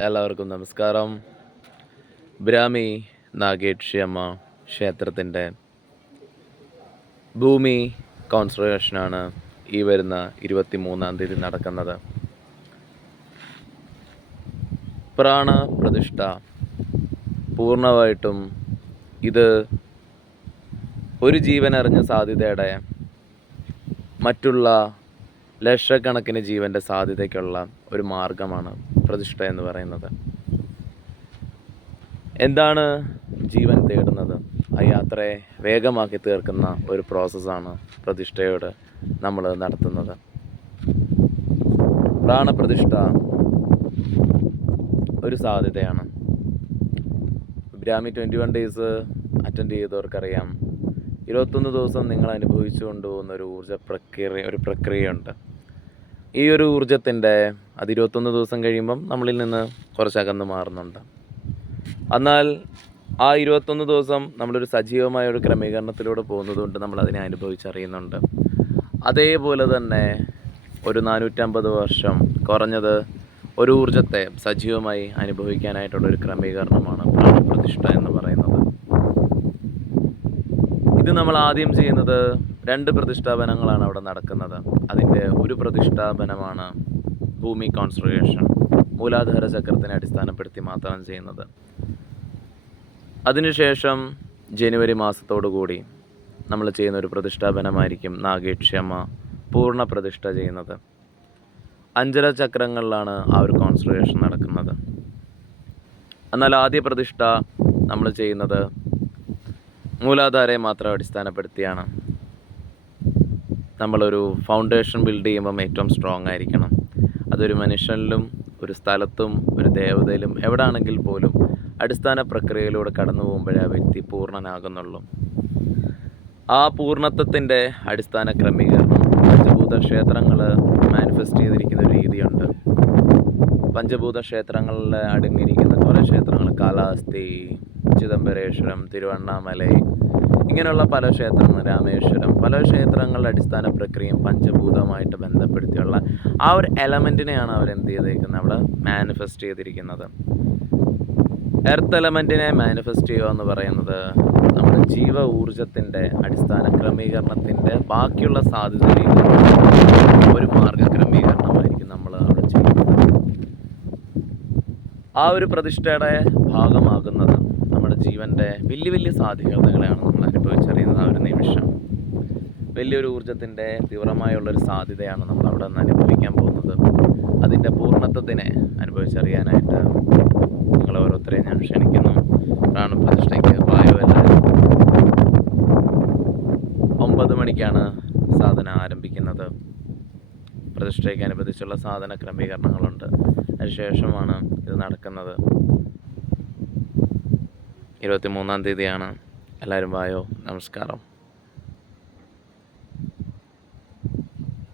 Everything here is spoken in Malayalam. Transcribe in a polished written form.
എല്ലാവർക്കും നമസ്കാരം. ബ്രാഹ്മി നാഗേക്ഷിയമ്മ ക്ഷേത്രത്തിൻ്റെ ഭൂമി കോൺസർവേഷനാണ് ഈ വരുന്ന 23-ാം തീയതി നടക്കുന്നത്. പ്രാണപ്രതിഷ്ഠ പൂർണ്ണമായിട്ടും ഇത് ഒരു ജീവനറിഞ്ഞ സാധ്യതയുടെ മറ്റുള്ള ലക്ഷക്കണക്കിന് ജീവൻ്റെ സാധ്യതയ്ക്കുള്ള ഒരു മാർഗമാണ് പ്രതിഷ്ഠ എന്ന് പറയുന്നത്. എന്താണ് ജീവൻ തേടുന്നത്? ആ യാത്രയെ വേഗമാക്കി തീർക്കുന്ന ഒരു പ്രോസസ്സാണ് പ്രതിഷ്ഠയോട് നമ്മൾ നടത്തുന്നത്. പ്രാണപ്രതിഷ്ഠ ഒരു സാധ്യതയാണ്. ബ്രാഹ്മി 21 ഡേയ്സ് അറ്റൻഡ് ചെയ്തവർക്കറിയാം, 21 ദിവസം നിങ്ങൾ അനുഭവിച്ചു കൊണ്ടുപോകുന്ന ഒരു പ്രക്രിയയുണ്ട്. ഈ ഒരു ഊർജത്തിൻ്റെ അത് 21 ദിവസം കഴിയുമ്പം നമ്മളിൽ നിന്ന് കുറച്ചകന്ന് മാറുന്നുണ്ട്. എന്നാൽ ആ 21 ദിവസം നമ്മളൊരു സജീവമായ ഒരു ക്രമീകരണത്തിലൂടെ പോകുന്നതുകൊണ്ട് നമ്മളതിനെ അനുഭവിച്ചറിയുന്നുണ്ട്. അതേപോലെ തന്നെ ഒരു 450 വർഷം കുറഞ്ഞത് ഒരു ഊർജത്തെ സജീവമായി അനുഭവിക്കാനായിട്ടുള്ളൊരു ക്രമീകരണമാണ് പ്രാണപ്രതിഷ്ഠ എന്ന് പറയുന്നത്. ഇത് നമ്മൾ ആദ്യം ചെയ്യുന്നത് 2 പ്രതിഷ്ഠാപനങ്ങളാണ് അവിടെ നടക്കുന്നത്. അതിൻ്റെ ഒരു പ്രതിഷ്ഠാപനമാണ് ഭൂമി കോൺസർവേഷൻ, മൂലാധാര ചക്രത്തിനെ അടിസ്ഥാനപ്പെടുത്തി മാത്രം ചെയ്യുന്നത്. അതിനുശേഷം ജനുവരി മാസത്തോടുകൂടി നമ്മൾ ചെയ്യുന്ന ഒരു പ്രതിഷ്ഠാപനമായിരിക്കും നാഗേക്ഷിയമ്മ പൂർണ്ണ പ്രതിഷ്ഠ ചെയ്യുന്നത്. 5 ചക്രങ്ങളിലാണ് ആ ഒരു കോൺസർവേഷൻ നടക്കുന്നത്. എന്നാൽ ആദ്യ പ്രതിഷ്ഠ നമ്മൾ ചെയ്യുന്നത് മൂലാധാരയെ മാത്രം അടിസ്ഥാനപ്പെടുത്തിയാണ്. നമ്മളൊരു ഫൗണ്ടേഷൻ ബിൽഡ് ചെയ്യുമ്പം ഏറ്റവും സ്ട്രോങ് ആയിരിക്കണം. അതൊരു മനുഷ്യനിലും ഒരു സ്ഥലത്തും ഒരു ദേവതയിലും എവിടെയാണെങ്കിൽ പോലും അടിസ്ഥാന പ്രക്രിയയിലൂടെ കടന്നു പോകുമ്പോഴേ ആ വ്യക്തി പൂർണ്ണനാകുന്നുള്ളൂ. ആ പൂർണ്ണത്വത്തിൻ്റെ അടിസ്ഥാന ക്രമീകരണം പഞ്ചഭൂത ക്ഷേത്രങ്ങൾ മാനിഫെസ്റ്റ് ചെയ്തിരിക്കുന്ന ഒരു രീതിയുണ്ട്. പഞ്ചഭൂത ക്ഷേത്രങ്ങളിൽ അടങ്ങിയിരിക്കുന്ന കുറേ ക്ഷേത്രങ്ങൾ, കാലാഹസ്തി, ചിദംബരേശ്വരം, തിരുവണ്ണാമലൈ, ഇങ്ങനെയുള്ള പല ക്ഷേത്രങ്ങൾ, രാമേശ്വരം, പല ക്ഷേത്രങ്ങളുടെ അടിസ്ഥാന പ്രക്രിയയും പഞ്ചഭൂതമായിട്ട് ബന്ധപ്പെടുത്തിയുള്ള ആ ഒരു എലമെൻറ്റിനെയാണ് അവർ എന്ത് ചെയ്തിരിക്കുന്നത്, അവിടെ മാനിഫെസ്റ്റ് ചെയ്തിരിക്കുന്നത്. എർത്ത് എലമെൻറ്റിനെ മാനിഫെസ്റ്റ് ചെയ്യുക എന്ന് പറയുന്നത് നമ്മുടെ ജീവ ഊർജത്തിൻ്റെ അടിസ്ഥാന ക്രമീകരണത്തിൻ്റെ ബാക്കിയുള്ള സാധ്യതയിലേക്ക് ഒരു മാർഗ ക്രമീകരണമായിരിക്കും നമ്മൾ അവിടെ ചെയ്യുന്നത്. ആ ഒരു പ്രതിഷ്ഠയുടെ ഭാഗമാകുന്നത് നമ്മുടെ ജീവൻ്റെ വലിയ സാധ്യതകളെയാണ് നമ്മൾ അനുഭവിച്ചറിയുന്നത്. ആ ഒരു നിമിഷം വലിയൊരു ഊർജത്തിൻ്റെ തീവ്രമായുള്ളൊരു സാധ്യതയാണ് നമ്മൾ അവിടെ നിന്ന് അനുഭവിക്കാൻ പോകുന്നത്. അതിൻ്റെ പൂർണ്ണത്വത്തിനെ അനുഭവിച്ചറിയാനായിട്ട് നിങ്ങൾ ഓരോരുത്തരെയും ഞാൻ ക്ഷണിക്കുന്നു. പ്രാണപ്രതിഷ്ഠയ്ക്ക് എല്ലാവരും 9 മണിക്കാണ് സാധന ആരംഭിക്കുന്നത്. പ്രതിഷ്ഠയ്ക്ക് അനുബന്ധിച്ചുള്ള സാധന ക്രമീകരണങ്ങളുണ്ട്. അതിനുശേഷമാണ് ഇത് നടക്കുന്നത്. 23-ാം തീയതിയാണ്. എല്ലാവരും വായോ. നമസ്കാരം.